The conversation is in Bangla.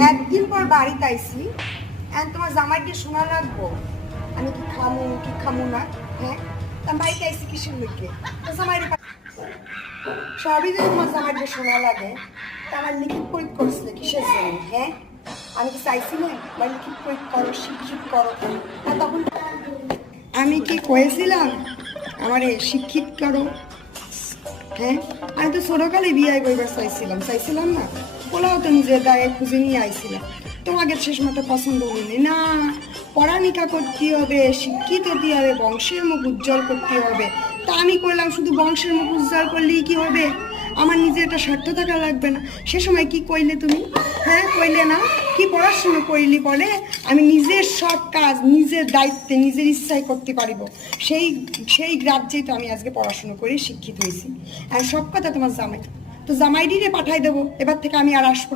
একদিন পর বাড়িতে আইসি, তোমার জামাইকে শোনা লাগবো আমি কি খামু না। হ্যাঁ, তা বাড়িতে আইসি কিসের লোককে জামাইরে সবই যদি তোমার জামাইকে শোনা লাগে, তা আমার লিখিত পরীক্ষা করছিল কিসের জন্য? হ্যাঁ, আমি কি চাইছি না আমার লিখিত পরীক্ষা করো, শিক্ষিত করো। আর তখন আমি কি কয়েছিলাম আমারে শিক্ষিত করো? হ্যাঁ, আমি তো ছোটকালে বিয়ে করবার চাইছিলাম না, ওলাও তো নিজের দায়ে খুঁজে নিয়ে আইছিলাম। তোমাকে শেষ মতো পছন্দ হয়নি না, পড়ালেখা করতে হবে, শিক্ষিত হতে হবে, বংশের মুখ উজ্জ্বল করতে হবে। তা আমি কইলাম শুধু বংশের মুখ উজ্জ্বল করলেই কি হবে, আমার নিজের একটা স্বার্থ থাকা লাগবে না? সে সময় কি কইলে তুমি? হ্যাঁ, কইলে না কি পড়াশুনো কইলি বলে আমি নিজের সব কাজ নিজের দায়িত্বে নিজের ইচ্ছায় করতে পারিব। সেই সেই গ্রাহ্যেই তো আমি আজকে পড়াশুনো করে শিক্ষিত হয়েছি। আর সব কথা তোমার জামাই, তো জামাইডিরে পাঠাই দেবো, এবার থেকে আমি আর আসবো।